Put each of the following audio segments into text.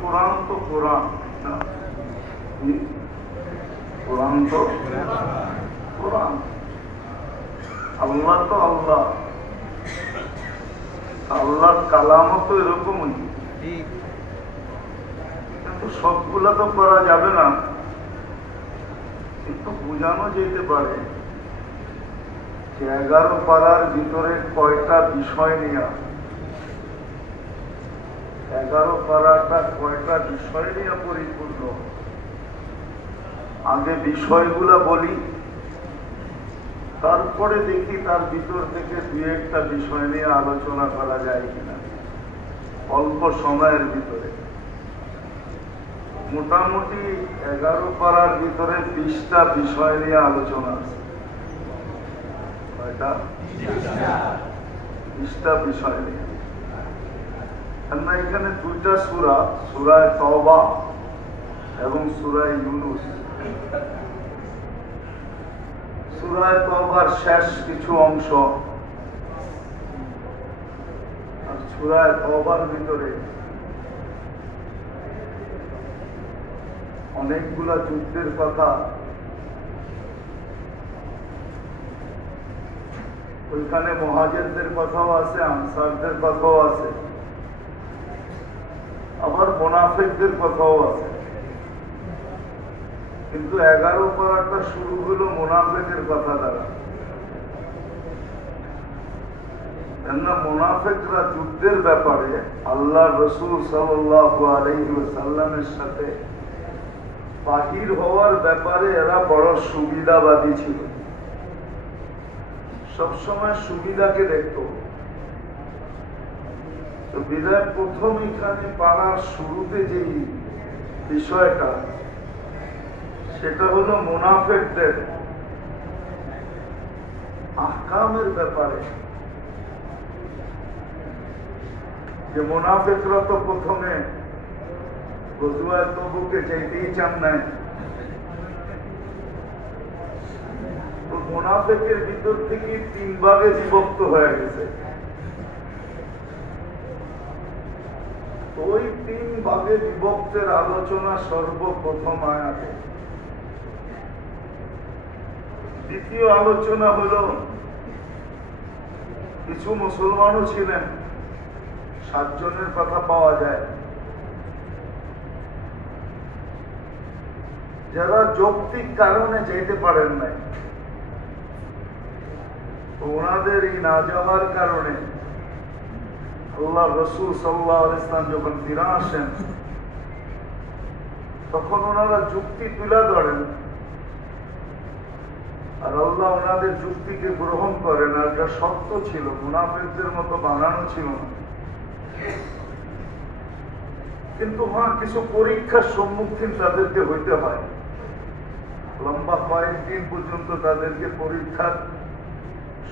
কোরআন তো কোরআন না, কোরআন তো কোরআন, আল্লাহ তো আল্লাহ, আল্লাহর কালামও তো এরকমই। কিন্তু সবগুলা তো করা যাবে না, কিন্তু বোঝানো যেতে পারে যে 11 পারার ভিতরে কয়টা বিষয় নিয়ে, 11 পারাটা কয়টা বিষয় নিয়ে পরিপূর্ণ। আগে বিষয়গুলা বলি, তারপরে দেখি তার ভিতর থেকে 2-1টা বিষয় নিয়ে আলোচনা করা যায় কিনা অল্প সময়ের ভিতরে। মোটামুটি 11 পারার ভিতরে 20টা বিষয় নিয়ে আলোচনা আছে। কয়টা? 20টা বিষয় নিয়ে। কেননা এখানে 2টা সূরা, সূরা তওবা এবং সূরা ইউনূস। সূরা তওবার শেষ কিছু অংশ আর সূরা তওবার ভিতরে অনেকগুলা যুদ্ধের কথা, ওইখানে মুহাজিরদের কথাও আছে, আনসারদের কথাও আছে, আবার মুনাফিকদের কথাও আছে। কিন্তু 11 পারাটা শুরু হলো মুনাফিকের কথা দ্বারা। কেননা মুনাফিকরা যুদ্ধের ব্যাপারে আল্লাহ রাসূল সাল্লাল্লাহু আলাইহি ওয়াসাল্লামের সাথে বাহির হওয়ার ব্যাপারে এরা বড় সুবিধাবাদী ছিল, সবসময় সুবিধাকে দেখত। তো বিদায় প্রথম এখানে পাড়ার শুরুতে যে বিষয়টা, সেটা হলো মুনাফিকদের আহকামের ব্যাপারে। যে মুনাফিকরা তো প্রথমে গজওয়ায়ে তবুকে যেতেই চান নাই। তো মুনাফিকের ভিতর থেকে 3 ভাগে বিভক্ত হয়ে গেছে। ওই 3 ভাগে বিভক্তের আলোচনা সর্বপ্রথম আয়াতে। দ্বিতীয় আলোচনা হলো কিছু মুসলমানও ছিলেন, 7 জনের কথা পাওয়া যায়, যারা যৌক্তিক কারণে যেতে পারেন নাই। ওনাদের এই না যাওয়ার কারণে আল্লাহ রাসূল সাল্লাল্লাহু আলাইহি ওয়াসাল্লাম যখন ফিরে আসেন, তখন ওনারা যুক্তি তুলে ধরেন, আর আল্লাহ ওনাদের যুক্তিকে গ্রহণ করেন। আর যা সত্য ছিল, মুনাফিকদের মতো বানানো ছিল না। কিন্তু কিছু পরীক্ষার সম্মুখীন তাদেরকে হইতে হয়। লম্বা কয়েকদিন পর্যন্ত তাদেরকে পরীক্ষার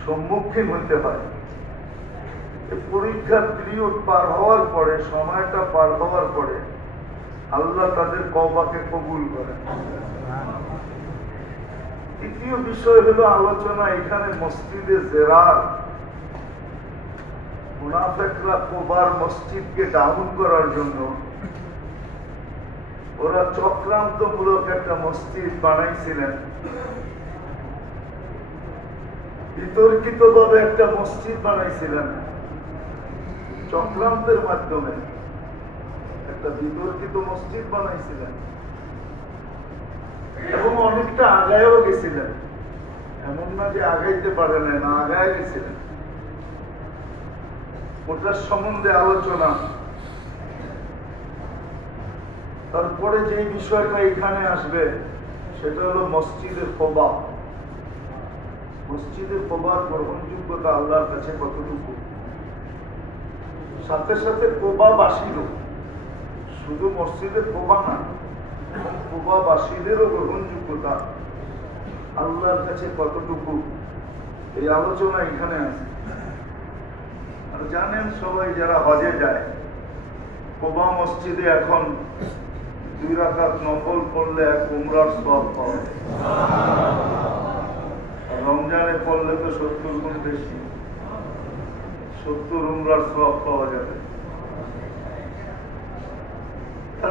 সম্মুখীন হইতে হয়। পরীক্ষার পিরিয়ড পার হওয়ার পরে, সময়টা পার হওয়ার পরে আল্লাহ তাদের তওবাকে কবুল করেন। তৃতীয় বিষয় হলো আলোচনা এখানে মসজিদে জেরার। মুনাফিকরা কুবার মসজিদকে ডাউন করার জন্য ওরা চক্রান্তমূলক একটা মসজিদ বানাইছিলেন। বিতর্কিত ভাবে একটা মসজিদ বানাইছিলেন, চক্রান্তের মাধ্যমে একটা বিতর্কিত মসজিদ বানাইছিলেন এবং অনেকটা আগায়ও গেছিলেন। এমন না যে আগাইতে পারে না, আগায় গেছিলেন। ওটার সম্বন্ধে আলোচনা। তারপরে যে বিষয়টা এখানে আসবে সেটা হলো মসজিদে কুবা। মসজিদে কুবার গ্রহণযোগ্যতা আল্লাহর কাছে কতটুকু, সাথে সাথে কুবাবাসীরও, শুধু মসজিদে কুবা না, কুবাবাসীদেরও গ্রহণযোগ্যতা আল্লাহর কাছে কতটুকু, এই আলোচনা এখানে আছে। আর জানেন সবাই যারা হজে যায়, কুবা মসজিদে এখন 2 রাকাত নফল পড়লে 1 উমরার সওয়াব পাওয়া যায়। রমজানে পড়লে তো 70 গুণ বেশি, 70 উমরার সওয়াব পাওয়া যাবে।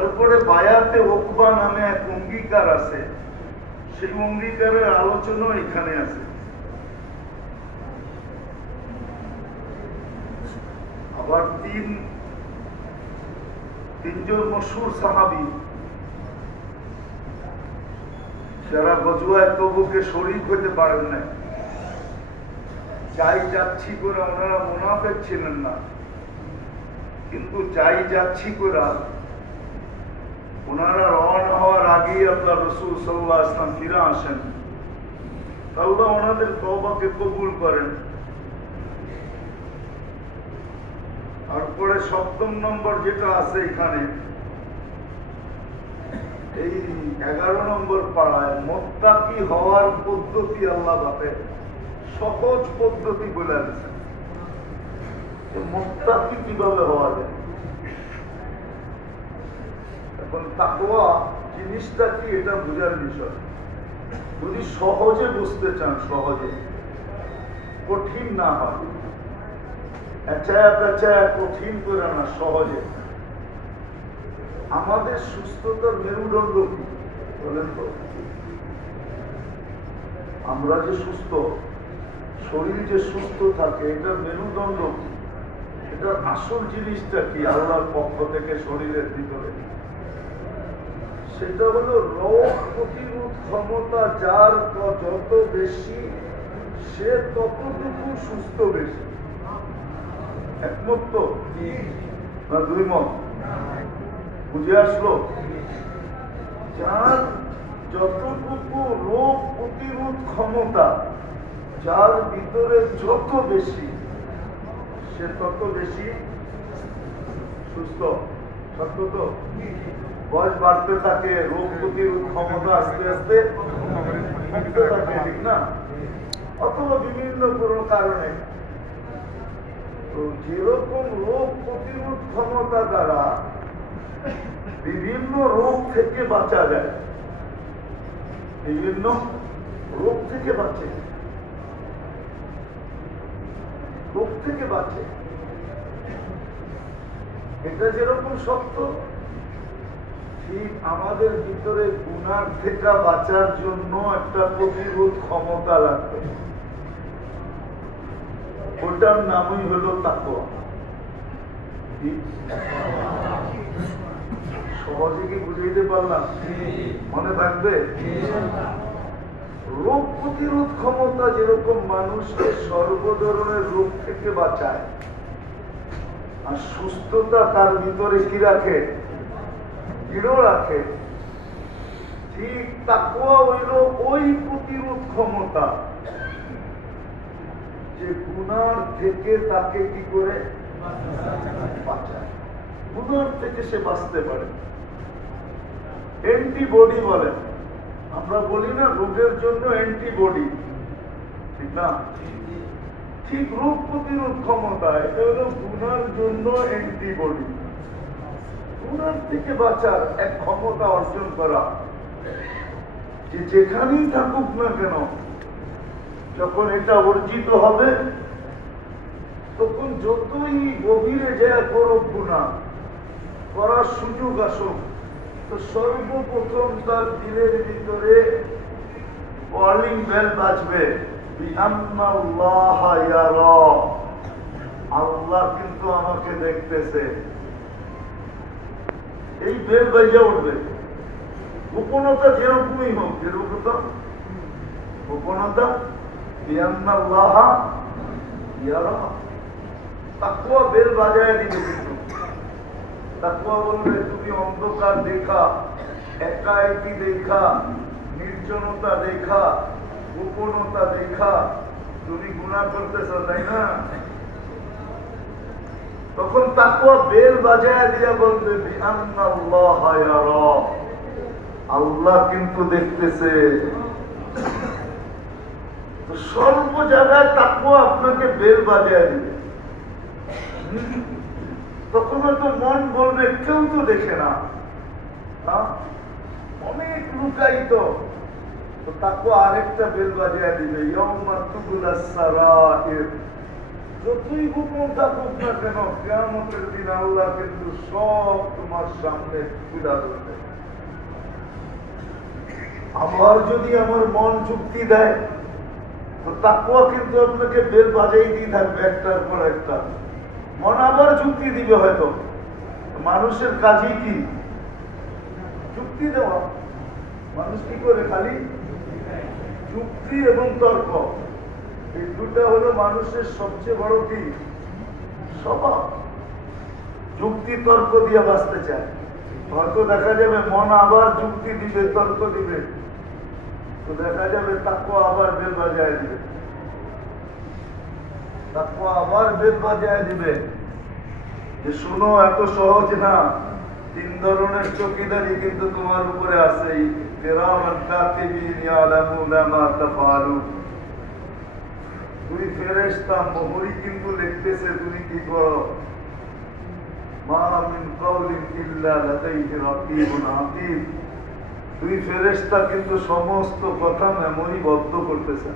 তারপরে বায়াতে ওকবা নামে এক অঙ্গীকার আছে, সেই অঙ্গীকারের আলোচনা এখানে আছে। আবার তিনজন মশহুর সাহাবী যারা গজওয়ায়ে তবুকে শরীক হতে পারেন না, যাই যাচ্ছি করে, ওনারা মুনাফিক ছিলেন না, কিন্তু যাই যাচ্ছি করে ওনারা রওনা হওয়ার আগেই আল্লাহ রাসূল সাল্লাল্লাহু আলাইহি ওয়াসাল্লাম ফিরে আসেন। আল্লাহ ওনাদের তওবাকে কবুল করেন। তারপরে 7 নম্বর যেটা আছে এখানে, এই 11 নম্বর পাড়ায় মুত্তাকি হওয়ার পদ্ধতি আল্লাহ বাতে সহজ পদ্ধতি বলে দিয়েছেন। মুত্তাকি কিভাবে হওয়া যায়। এখন তাকওয়া জিনিসটা কি এটা বোঝার বিষয়। যদি সহজে বুঝতে চান, সহজে, কঠিন না হয়, কঠিন করে না, সহজে। আমাদের সুস্থতার মেরুদণ্ড কি বলেন তো? আমরা যে সুস্থ, শরীর যে সুস্থ থাকে, এটা মেরুদণ্ড কি? এটার আসল জিনিসটা কি আল্লাহর পক্ষ থেকে শরীরের ভিতরে? সেটা হলো রোগ প্রতিরোধ ক্ষমতা যার যত বেশি, সে ততটুকু সুস্থ বেশি। একমত তো না দুই মত? বুঝে আসলো? যার যতটুকু রোগ প্রতিরোধ ক্ষমতা যার ভিতরে যত বেশি, সে তত বেশি সুস্থ। সত্য তো? বয়স বাড়তে থাকে, রোগ প্রতিরোধ ক্ষমতা আস্তে আস্তে কমতে থাকে, ঠিক না? অথবা বিভিন্ন কোনো কারণে। তো যেরকম রোগ প্রতিরোধ ক্ষমতা দ্বারা বিভিন্ন রোগ থেকে বাঁচা যায়, বিভিন্ন রোগ থেকে বাঁচে, রোগ থেকে বাঁচে, এটা যেরকম সত্য, ঠিক আমাদের ভিতরে গুনাহ থেকে বাঁচার জন্য একটা প্রতিরোধ ক্ষমতা লাগবে। ওটার নামই হলো তাকওয়া। সহজে কি বুঝাইতে পারলাম? মনে থাকবে? রোগ প্রতিরোধ ক্ষমতা যেরকম মানুষকে সর্ব ধরনের রোগ থেকে বাঁচায়, আর সুস্থতা তার ভিতরে কি রাখে? দৃঢ় রাখে। ঠিক তাকওয়া হইল ওই প্রতিরোধ ক্ষমতা যে গুনার থেকে তাকে কি করে বাঁচায়, গুনার থেকে সে বাঁচতে পারে। অ্যান্টিবডি বলেন, আমরা বলি না রোগের জন্য অ্যান্টিবডি, ঠিক না? ঠিক রোগ প্রতিরোধ ক্ষমতা, এটা হলো গুনার জন্য অ্যান্টিবডি। গুনার থেকে বাঁচার এক ক্ষমতা অর্জন করা, যে যেখানেই থাকুক না কেন, যখন এটা অর্জিত হবে, তখন যতই গভীরে যায় করুক গুনাহ করার সুযোগ আসুক, তো সর্বপ্রথম তার দিলের ভিতরে কলিং বেল বাজবে, আল্লাহ কিন্তু আমাকে দেখতেছে। এই বেল বাজে উঠবে। গোপনতা যেরকমই হোক, যেরকম গোপনতা, তাকওয়া বেল বাজায় দিবে। কিন্তু তাকওয়া বলবে, তুমি অন্ধকার দেখা, একাকী দেখা, নির্জনতা দেখা, গোপনতা দেখা তুমি গুনাহ করতেছ, তাই না? তখন তাকওয়া বেল বাজায় দিয়া বলবে, আল্লাহ কিন্তু দেখতেছে। সর্ব জায়গায় তাকওয়া আপনাকে বেল বাজায় দিবে। তখন হয়তো মন বলবে, কেউ তো দেখে না, অনেক লুকায়িত। তো তাকওয়া আরেকটা বেল বাজায় দিবে, ইয়াউমা তুবলাস সারাইর, যতই গোপন থাকুক না কেন, কিয়ামতের দিন আল্লাহ কিন্তু সব তোমার সামনে তুলে ধরবে। আবার যদি আমার মন যুক্তি দেয়, তো তাকওয়া কিন্তু আপনাকে বেল বাজাই দিয়ে থাকবে একটার পর একটা। মন আবার যুক্তি দিবে হয়তো। মানুষের কাজই কি? যুক্তি দেওয়া। মানুষ কি করে? খালি যুক্তি এবং তর্ক, এই দুটা হলো মানুষের সবচেয়ে বড় কি স্বভাব। যুক্তি তর্ক দিয়ে বাঁচতে চায়। হয়তো দেখা যাবে মন আবার যুক্তি দিবে, তর্ক দিবে, তো দেখা যাবে তাকওয়া আবার বেল বাজায় দিবে। তাকওয়া আবার বেল বাজায় দিবে যে শোনো, এত সহজ না। 3 ধরনের চৌকিদারি কিন্তু তোমার উপরে আছে। কিরামান কাতিবিন ইয়ালামুনা মা তাফআলুন। 2 ফেরেশতা মোহরি কিন্তু লিখতেছে তুমি কি করো। মা মিন কাউলিন ইল্লা লাদাইহি রাকিবুন আতীদ। 2 ফেরেশতা কিন্তু সমস্ত কথা মেমোরিবদ্ধ করতেছে।